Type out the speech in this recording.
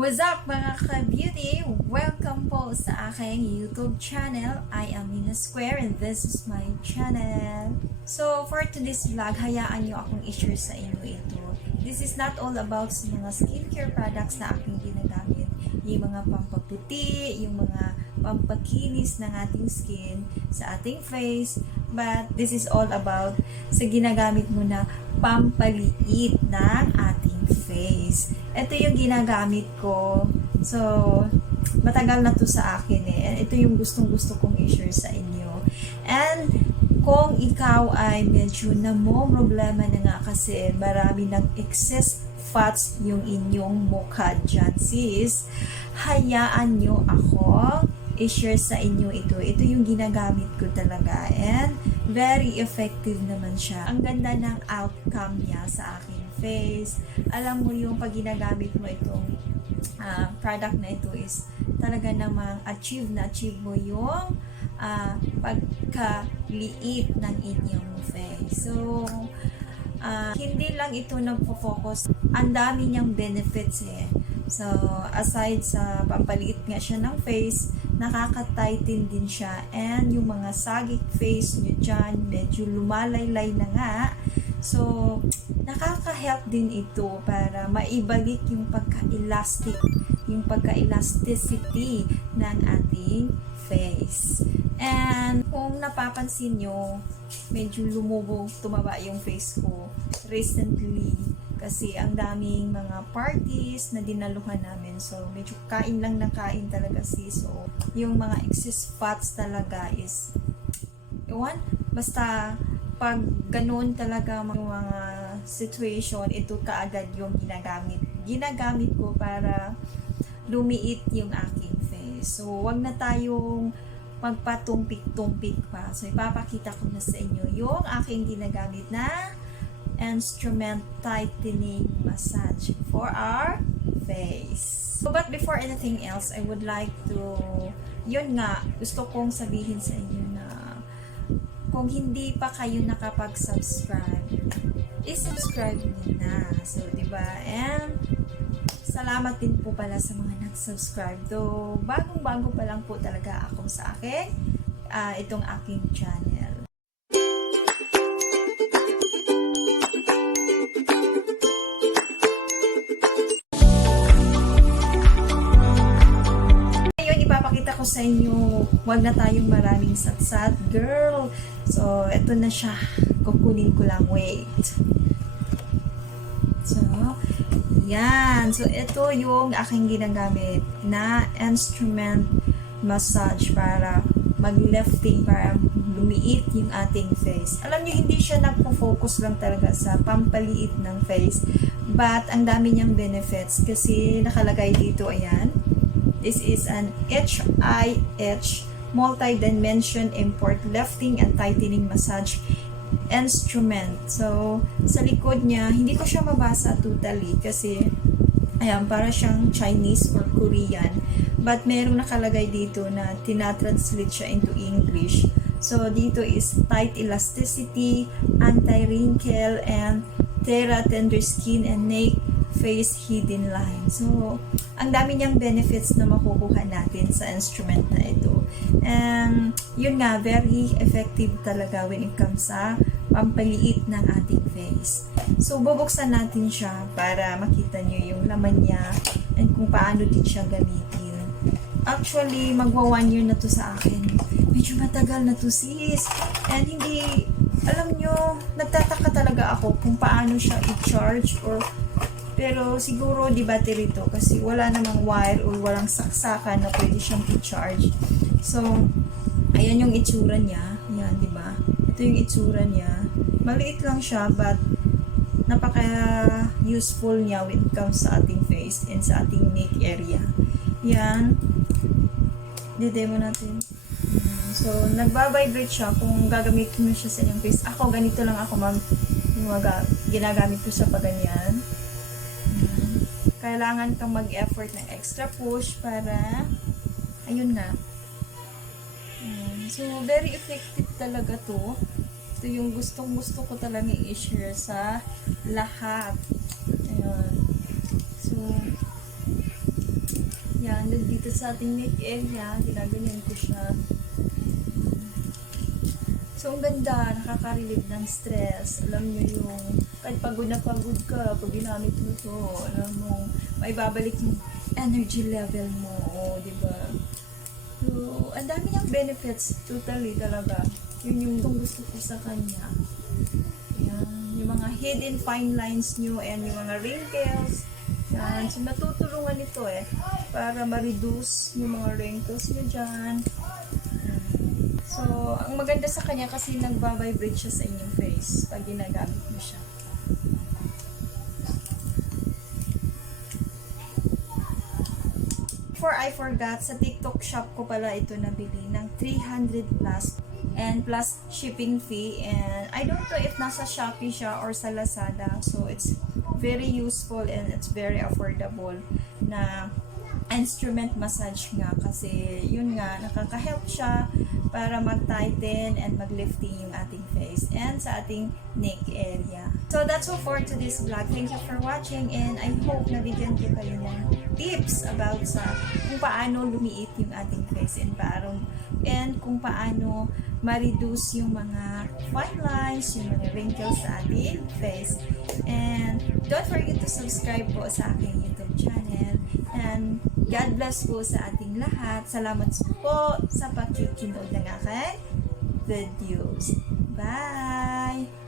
What's up mga ka-beauty? Welcome po sa aking YouTube channel. I am Nina Square and this is my channel. So for today's vlog, hayaan nyo akong i-share sa inyo ito. This is not all about sa mga skincare products na aking ginagamit. Yung mga pampaputi, yung mga pampakinis ng ating skin sa ating face. But this is all about sa ginagamit mo na pampaliit ng ating face. Ito yung ginagamit ko. So, matagal na to sa akin eh. And ito yung gustong-gusto kong i-share sa inyo. And kung ikaw ay medyo problema na nga kasi marami ng excess fats yung inyong mukha dyan, sis, hayaan nyo ako i-share sa inyo ito. Ito yung ginagamit ko talaga. And very effective naman siya. Ang ganda ng outcome niya sa aking face. Alam mo yung pag ginagamit mo itong product na ito is talaga namang achieve mo yung pagkaliit ng inyong face. So, hindi lang ito nagpo-focus. Ang dami niyang benefits eh. So, aside sa pampaliit nga siya ng face, nakaka-tighten din siya. And yung mga sagik face nyo dyan, medyo lumalaylay na nga. So, nakaka-help din ito para maibalik yung pagka-elasticity ng ating face. And kung napapansin nyo, medyo tumaba yung face ko recently kasi ang daming mga parties na dinaluhan namin. So, medyo kain lang ng kain talaga sis. So, yung mga excess fats talaga is, basta pag ganun talaga mga situation, ito kaagad yung ginagamit ko para lumiit yung aking face. So, wag na tayong magpatumpik-tumpik pa. So, ipapakita ko na sa inyo yung aking ginagamit na instrument tightening massage for our face. So, but before anything else, I would like to, gusto kong sabihin sa inyo na kung hindi pa kayo nakapag-subscribe, i-subscribe niyo na. So, diba? And, salamat din po pala sa mga nag-subscribe. Do, bagong-bago pa lang po talaga ako sa akin, itong aking channel. Ipapakita ko sa inyo, wag na tayong maraming satsat, girl. So, ito na siya. Kukunin ko lang. Wait. So, yan. So, ito yung aking ginagamit na instrument massage para mag-lifting, para lumiit yung ating face. Alam niyo, hindi siya nagpo-focus lang talaga sa pampaliit ng face. But, ang dami niyang benefits kasi nakalagay dito, ayan. This is an HIH multi-dimension import lifting and tightening massage instrument. So, sa likod niya, hindi ko siya mabasa totally kasi ayan, para siyang Chinese or Korean. But merong nakalagay dito na tinatranslate siya into English. So, dito is tight elasticity, anti-wrinkle, and tender skin and neck face hidden line. So, ang dami niyang benefits na makukuha natin sa instrument na ito. And, yun nga, very effective talaga when it comes sa pampaliit ng ating face. So, bubuksan natin siya para makita niyo yung laman niya and kung paano din siya gamitin. Actually, magwa 1 year na to sa akin. Medyo matagal na to sis. And hindi, alam nyo, nagtataka talaga ako kung paano siya i-charge or pero siguro di battery to kasi wala namang wire or walang saksakan na pwede siyang i-charge. So, ayan yung itsura niya. Yan, di ba? Ito yung itsura niya. Maliit lang siya but napaka-useful niya when it comes sa ating face and sa ating neck area. Yan. Didemo natin. So, nagbabibrate siya kung gagamitin mo siya sa inyong face. Ako, ganito lang ako ginagamit ko siya pa ganyan. Kailangan kang mag-effort ng extra push para ayun na. So, very effective talaga to. Ito yung gustong-gusto ko talaga i-share sa lahat. Ayun. So, Yan, dito sa ating neck area, ginaganyan ko siya. So, ang ganda, nakaka-relieve ng stress. Alam nyo yung, kahit pagod na pagod ka, pag ginamit mo to, alam mo, may babalik yung energy level mo, di ba? So, ang dami niyang benefits, totally talaga. Yun yung gusto ko sa kanya. Yan, yung mga hidden fine lines nyo and yung mga wrinkles. Yan, so natutulungan ito para ma-reduce yung mga wrinkles nyo dyan. So, ang maganda sa kanya kasi nagba-vibrate siya sa inyong face pag ginagamit mo siya. Before I forgot, sa TikTok shop ko pala ito nabili ng 300 plus and plus shipping fee, and I don't know if nasa Shopee siya or sa Lazada. So, it's very useful and it's very affordable na instrument massage nga kasi yun nga, nakaka-help siya para mag-tighten and mag-lifting yung ating face and sa ating neck area. So that's all for today's vlog. Thank you for watching and I hope nabigyan ko kayo ng tips about sa kung paano lumiit yung ating face and kung paano ma-reduce yung mga fine lines, yung mga wrinkles sa ating face. And don't forget to subscribe po sa aking YouTube channel. And God bless po sa ating lahat. Salamat po sa pakikinood ng aking videos. Bye!